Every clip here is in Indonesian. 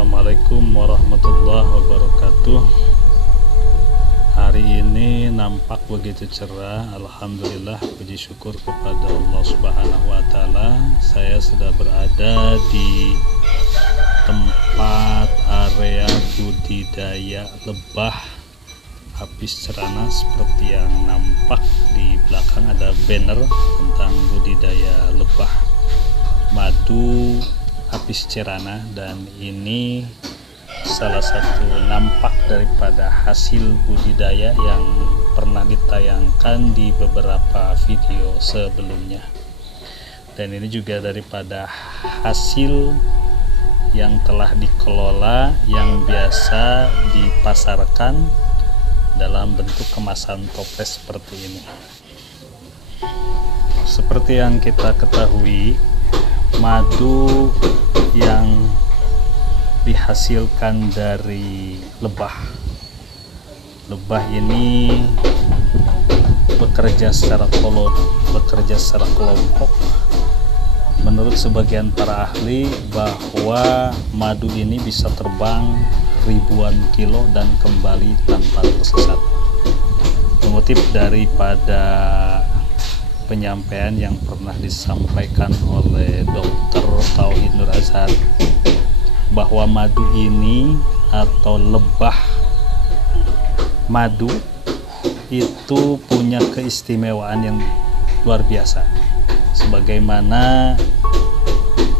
Assalamualaikum warahmatullahi wabarakatuh. Hari ini nampak begitu cerah. Alhamdulillah, puji syukur kepada Allah Subhanahu wa Ta'ala. Saya sudah berada di tempat area budidaya lebah apis cerana. Seperti yang nampak di belakang ada banner tentang budidaya lebah madu apis cerana, dan ini salah satu nampak daripada hasil budidaya yang pernah ditayangkan di beberapa video sebelumnya, dan ini juga daripada hasil yang telah dikelola yang biasa dipasarkan dalam bentuk kemasan toples seperti ini. Seperti yang kita ketahui, madu yang dihasilkan dari lebah ini bekerja secara kelompok. Menurut sebagian para ahli, bahwa madu ini bisa terbang ribuan kilo dan kembali tanpa tersesat. Mengutip daripada penyampaian yang pernah disampaikan oleh Dr. Tauhid Nur Azhar, bahwa madu ini atau lebah madu itu punya keistimewaan yang luar biasa, sebagaimana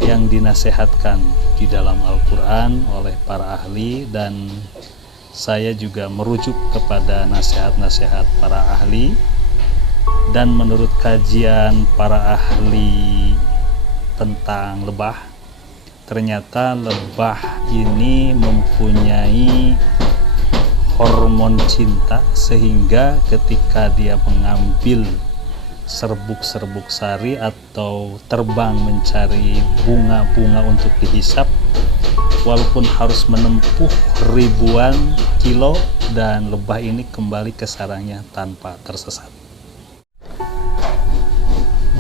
yang dinasehatkan di dalam Al-Quran oleh para ahli, dan saya juga merujuk kepada nasihat-nasihat para ahli. Dan menurut kajian para ahli tentang lebah, ternyata lebah ini mempunyai hormon cinta, sehingga ketika dia mengambil serbuk-serbuk sari atau terbang mencari bunga-bunga untuk dihisap, walaupun harus menempuh ribuan kilo, dan lebah ini kembali ke sarangnya tanpa tersesat.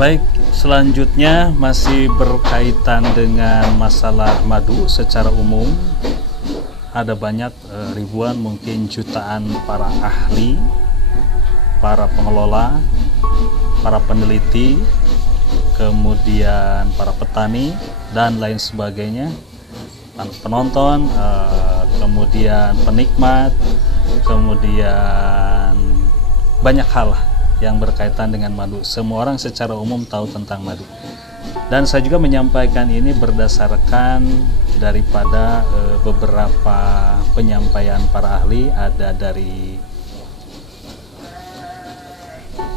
Baik, selanjutnya masih berkaitan dengan masalah madu secara umum. Ada banyak ribuan, mungkin jutaan para ahli, para pengelola, para peneliti, kemudian para petani dan lain sebagainya, penonton, kemudian penikmat, kemudian banyak hal yang berkaitan dengan madu. Semua orang secara umum tahu tentang madu, dan saya juga menyampaikan ini berdasarkan daripada beberapa penyampaian para ahli. Ada dari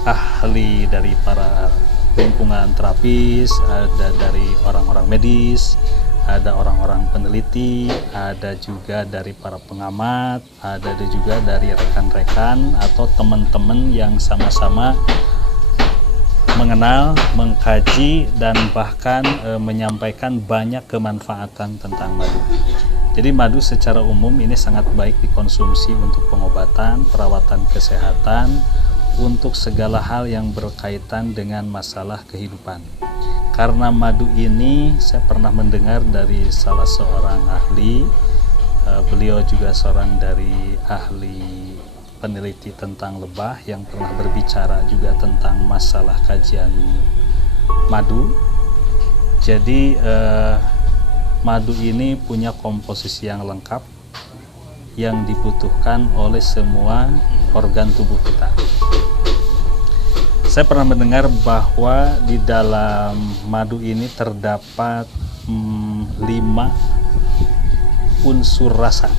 ahli dari para lingkungan terapis, ada dari orang-orang medis, ada orang-orang peneliti, ada juga dari para pengamat, ada juga dari rekan-rekan atau teman-teman yang sama-sama mengenal, mengkaji, dan bahkan menyampaikan banyak kemanfaatan tentang madu. Jadi madu secara umum ini sangat baik dikonsumsi untuk pengobatan, perawatan kesehatan, untuk segala hal yang berkaitan dengan masalah kehidupan. Karena madu ini saya pernah mendengar dari salah seorang ahli, beliau juga seorang dari ahli peneliti tentang lebah yang pernah berbicara juga tentang masalah kajian madu. Jadi madu ini punya komposisi yang lengkap yang dibutuhkan oleh semua organ tubuh kita. Saya pernah mendengar bahwa di dalam madu ini terdapat 5 unsur rasa.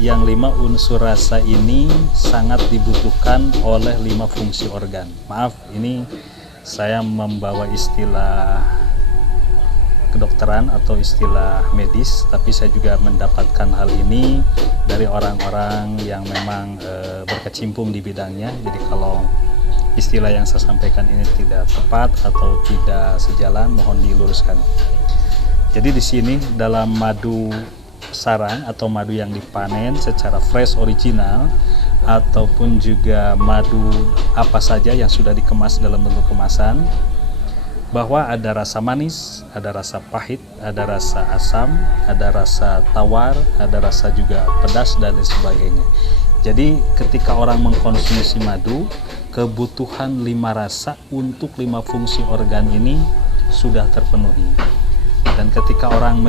Yang 5 unsur rasa ini sangat dibutuhkan oleh 5 fungsi organ. Maaf, ini saya membawa istilah kedokteran atau istilah medis, tapi saya juga mendapatkan hal ini dari orang-orang yang memang berkecimpung di bidangnya. Jadi kalau istilah yang saya sampaikan ini tidak tepat atau tidak sejalan, mohon diluruskan. Jadi di sini dalam madu sarang atau madu yang dipanen secara fresh original, ataupun juga madu apa saja yang sudah dikemas dalam bentuk kemasan, bahwa ada rasa manis, ada rasa pahit, ada rasa asam, ada rasa tawar, ada rasa juga pedas dan lain sebagainya. Jadi ketika orang mengkonsumsi madu, kebutuhan 5 rasa untuk 5 fungsi organ ini sudah terpenuhi. Dan ketika orang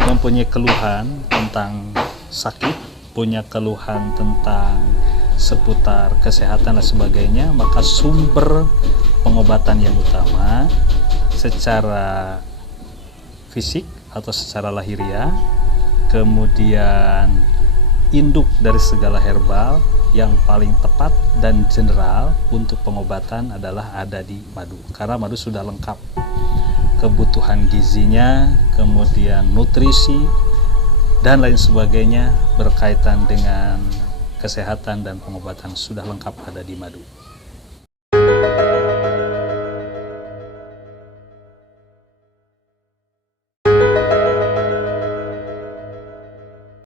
mempunyai keluhan tentang sakit, punya keluhan tentang seputar kesehatan dan sebagainya, maka sumber pengobatan yang utama secara fisik atau secara lahiriah, kemudian induk dari segala herbal yang paling tepat dan general untuk pengobatan adalah ada di madu, karena madu sudah lengkap kebutuhan gizinya, kemudian nutrisi dan lain sebagainya berkaitan dengan kesehatan dan pengobatan sudah lengkap ada di madu.